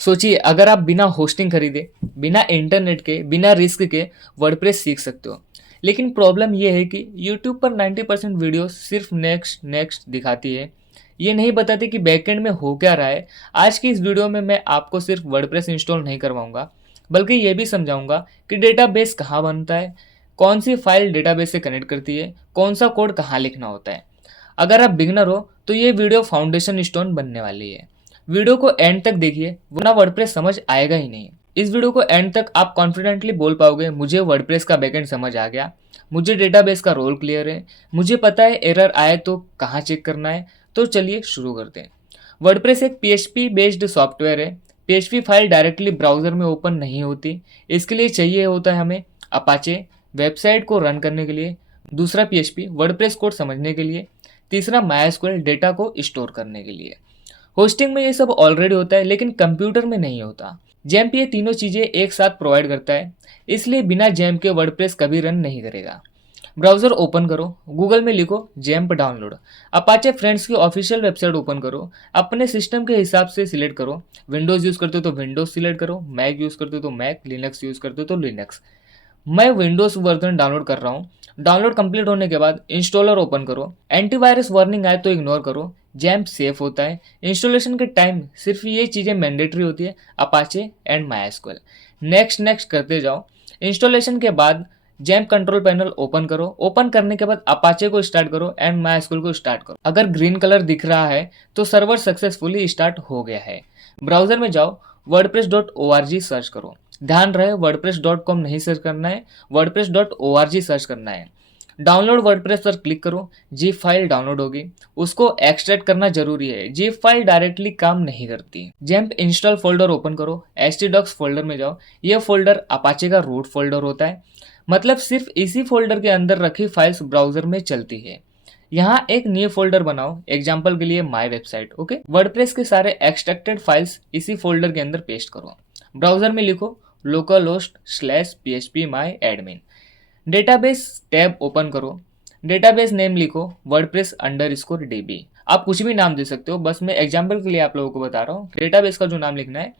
सोचिए अगर आप बिना होस्टिंग खरीदे, बिना इंटरनेट के, बिना रिस्क के वर्डप्रेस सीख सकते हो। लेकिन प्रॉब्लम यह है कि यूट्यूब पर 90% वीडियो सिर्फ नेक्स्ट नेक्स्ट दिखाती है। ये नहीं बताती कि बैकएंड में हो क्या रहा है। आज की इस वीडियो में मैं आपको सिर्फ वर्डप्रेस इंस्टॉल नहीं करवाऊंगा, बल्कि ये भी समझाऊंगा कि डेटाबेस कहाँ बनता है, कौन सी फाइल डेटाबेस से कनेक्ट करती है, कौन सा कोड कहाँ लिखना होता है। अगर आप बिगनर हो तो ये वीडियो फाउंडेशन स्टोन बनने वाली है। वीडियो को एंड तक देखिए, वरना वर्डप्रेस समझ आएगा ही नहीं। इस वीडियो को एंड तक आप कॉन्फिडेंटली बोल पाओगे, मुझे वर्डप्रेस का बैकएंड समझ आ गया, मुझे डेटाबेस का रोल क्लियर है, मुझे पता है एरर आए तो कहाँ चेक करना है। तो चलिए शुरू करते हैं। वर्डप्रेस एक पीएचपी बेस्ड सॉफ्टवेयर है। पीएचपी फाइल डायरेक्टली ब्राउजर में ओपन नहीं होती। इसके लिए चाहिए होता है हमें अपाचे वेबसाइट को रन करने के लिए, दूसरा पीएचपी वर्डप्रेस कोड समझने के लिए, तीसरा माइस्क्यूएल डेटा को स्टोर करने के लिए। होस्टिंग में ये सब ऑलरेडी होता है, लेकिन कंप्यूटर में नहीं होता। जैम्प ये तीनों चीज़ें एक साथ प्रोवाइड करता है, इसलिए बिना जैम्प के वर्डप्रेस कभी रन नहीं करेगा। ब्राउज़र ओपन करो, गूगल में लिखो जैम्प डाउनलोड। अपाचे फ्रेंड्स की ऑफिशियल वेबसाइट ओपन करो, अपने सिस्टम के हिसाब से सिलेक्ट करो। विंडोज़ यूज़ करते हो तो विंडोज़ सिलेक्ट करो, मैक यूज़ करते हो तो मैक, लिनक्स यूज़ करते हो तो लिनक्स। मैं विंडोज़ वर्जन डाउनलोड कर रहा हूँ। डाउनलोड कंप्लीट होने के बाद इंस्टॉलर ओपन करो। एंटीवायरस वार्निंग आए तो इग्नोर करो। जैम्प सेफ होता है। इंस्टॉलेशन के टाइम सिर्फ ये चीज़ें मैंडेटरी होती है, Apache and MySQL. Next next करते जाओ। इंस्टॉलेशन के बाद जैम्प कंट्रोल पैनल ओपन करो। ओपन करने के बाद अपाचे को स्टार्ट करो एंड माइस्क्यूएल को स्टार्ट करो। अगर ग्रीन कलर दिख रहा है तो सर्वर सक्सेसफुली स्टार्ट हो गया है। ब्राउजर में जाओ, wordpress.org सर्च करो। ध्यान रहे wordpress.com नहीं सर्च करना है, wordpress.org सर्च करना है। डाउनलोड वर्डप्रेस पर क्लिक करो। जीप फाइल डाउनलोड होगी, उसको एक्सट्रैक्ट करना जरूरी है। जीप फाइल डायरेक्टली काम नहीं करती। जैम्प इंस्टॉल फोल्डर ओपन करो। htdocs फोल्डर में जाओ। यह फोल्डर अपाचे का रूट फोल्डर होता है, मतलब सिर्फ इसी फोल्डर के अंदर रखी फाइल्स ब्राउजर में चलती है। यहाँ एक न्यू फोल्डर बनाओ, एग्जाम्पल के लिए माई वेबसाइट। ओके, वर्डप्रेस के सारे एक्सट्रैक्टेड फाइल्स इसी फोल्डर के अंदर पेस्ट करो। ब्राउजर में लिखो localhost/php my admin। Database tab open करो। डेटाबेस नेम लिखो wordpress_db। आप कुछ भी नाम दे सकते हो, बस मैं एग्जाम्पल के लिए आप लोगों को बता रहा हूँ। डेटाबेस का जो नाम लिखना है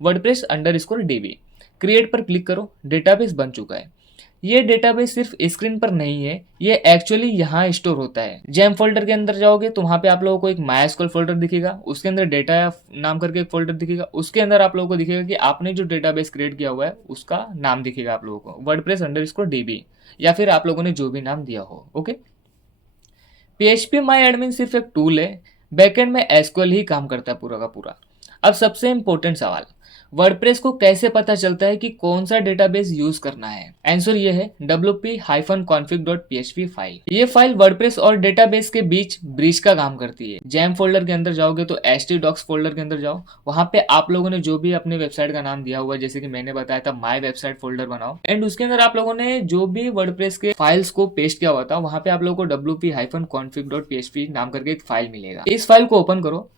wordpress_db। क्रिएट पर क्लिक करो। डेटाबेस बन चुका है। ये डेटाबेस सिर्फ स्क्रीन पर नहीं है, ये एक्चुअली यहाँ स्टोर होता है। जैम फोल्डर के अंदर जाओगे तो वहाँ पे आप लोगों को एक माइस्क्यूएल फोल्डर दिखेगा, उसके अंदर डेटा नाम करके एक फोल्डर दिखेगा, उसके अंदर आप लोगों को दिखेगा कि आपने जो डेटाबेस क्रिएट किया हुआ है उसका नाम दिखेगा आप लोगों को wordpress_db, या फिर आप लोगों ने जो भी नाम दिया हो। ओके, PHP माई एडमिन सिर्फ एक टूल है, बैकएंड में एसक्यूएल ही काम करता है पूरा का पूरा। अब सबसे इंपॉर्टेंट सवाल, वर्डप्रेस को कैसे पता चलता है कि कौन सा डेटाबेस यूज करना है? आंसर ये है wp-config.php फाइल। ये फाइल वर्डप्रेस और डेटाबेस के बीच ब्रिज का काम करती है। जैम फोल्डर के अंदर जाओगे तो htdocs फोल्डर के अंदर जाओ, वहां पे आप लोगों ने जो भी अपने वेबसाइट का नाम दिया हुआ है, जैसे कि मैंने बताया था माई वेबसाइट फोल्डर बनाओ, एंड उसके अंदर आप लोगों ने जो भी वर्डप्रेस के फाइल्स को पेस्ट किया हुआ था, वहां पे आप लोगों को wp-config.php नाम करके एक फाइल मिलेगा। इस फाइल को ओपन करो।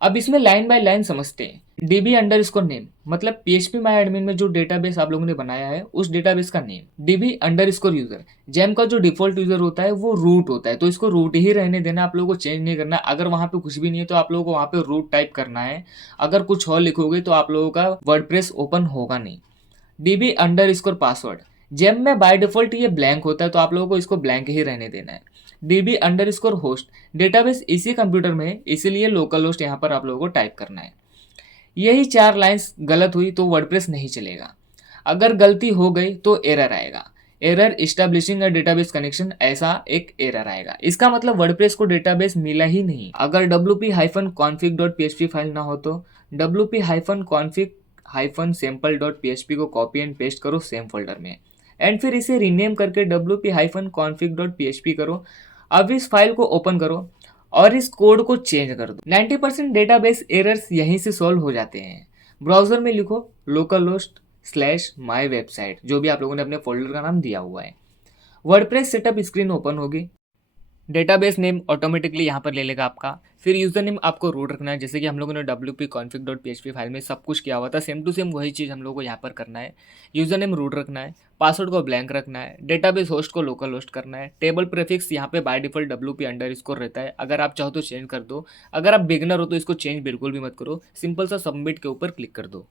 अब इसमें लाइन बाय लाइन समझते हैं। DB_name मतलब PHP माई एडमिन में जो डेटाबेस आप लोगों ने बनाया है उस डेटाबेस का नेम। DB_user जैम का जो डिफॉल्ट यूजर होता है वो रूट होता है, तो इसको रूट ही रहने देना, आप लोगों को चेंज नहीं करना। अगर वहां पे कुछ भी नहीं है तो आप लोगों को वहां पे रूट टाइप करना है। अगर कुछ और लिखोगे तो आप लोगों का वर्डप्रेस ओपन होगा नहीं। DB_password जेम में बाय डिफॉल्ट ये ब्लैंक होता है, तो आप लोगों को इसको ब्लैंक ही रहने देना है। DB_host डेटाबेस इसी कंप्यूटर में है, इसीलिए लोकल होस्ट यहाँ पर आप लोगों को टाइप करना है। यही 4 लाइंस गलत हुई तो वर्डप्रेस नहीं चलेगा। अगर गलती हो गई तो एरर आएगा, error establishing a database connection, ऐसा एक एरर आएगा। इसका मतलब वर्डप्रेस को डेटाबेस मिला ही नहीं। अगर wp-config.php फाइल ना हो तो wp-config-sample.php को कॉपी एंड पेस्ट करो सेम फोल्डर में, एंड फिर इसे रीनेम करके wp-config.php करो। अब इस फाइल को ओपन करो और इस कोड को चेंज कर दो। 90% डेटाबेस एरर्स यहीं से सॉल्व हो जाते हैं। ब्राउजर में लिखो localhost/my website, जो भी आप लोगों ने अपने फोल्डर का नाम दिया हुआ है। वर्डप्रेस सेटअप स्क्रीन ओपन होगी। डेटाबेस नेम ऑटोमेटिकली यहाँ पर ले लेगा आपका। फिर यूज़र नेम आपको रूट रखना है, जैसे कि हम लोगों ने wp-config.php फाइल में सब कुछ किया हुआ था, सेम टू सेम वही चीज़ हम लोगों को यहाँ पर करना है। यूज़र नेम रूट रखना है, पासवर्ड को ब्लैंक रखना है, डेटाबेस होस्ट को लोकल होस्ट करना है। टेबल प्रीफिक्स यहाँ पे बाय डिफॉल्ट wp__ रहता है, अगर आप चाहो तो चेंज कर दो। अगर आप बिगनर हो तो इसको चेंज बिल्कुल भी मत करो, सिंपल सा सबमिट के ऊपर क्लिक कर दो।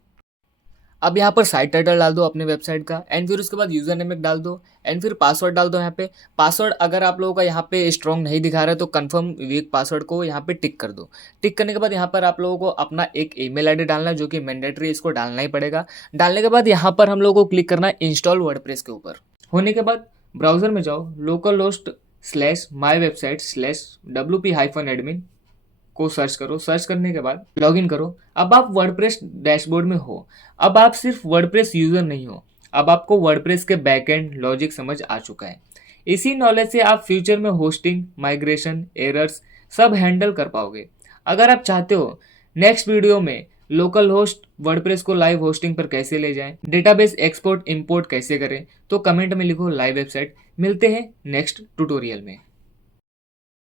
अब यहाँ पर साइट टाइटल डाल दो अपने वेबसाइट का, एंड फिर उसके बाद यूज़र नेम एक डाल दो, एंड फिर पासवर्ड डाल दो। यहाँ पे पासवर्ड अगर आप लोगों का यहाँ पे स्ट्रॉन्ग नहीं दिखा रहा है तो कंफर्म वीक पासवर्ड को यहाँ पे टिक कर दो। टिक करने के बाद यहाँ पर आप लोगों को अपना एक ईमेल आईडी डालना है, जो कि मैंडेटरी, इसको डालना ही पड़ेगा। डालने के बाद यहाँ पर हम लोगों को क्लिक करना है इंस्टॉल वर्डप्रेस के ऊपर। होने के बाद ब्राउजर में जाओ, local host slash my website slash wp-admin को सर्च करो। सर्च करने के बाद लॉगिन करो। अब आप वर्डप्रेस डैशबोर्ड में हो। अब आप सिर्फ वर्डप्रेस यूज़र नहीं हो, अब आपको वर्डप्रेस के बैकएंड लॉजिक समझ आ चुका है। इसी नॉलेज से आप फ्यूचर में होस्टिंग, माइग्रेशन, एरर्स सब हैंडल कर पाओगे। अगर आप चाहते हो नेक्स्ट वीडियो में लोकल होस्ट वर्डप्रेस को लाइव होस्टिंग पर कैसे ले जाएं, डेटाबेस एक्सपोर्ट इंपोर्ट कैसे करें, तो कमेंट में लिखो लाइव वेबसाइट। मिलते हैं नेक्स्ट ट्यूटोरियल में।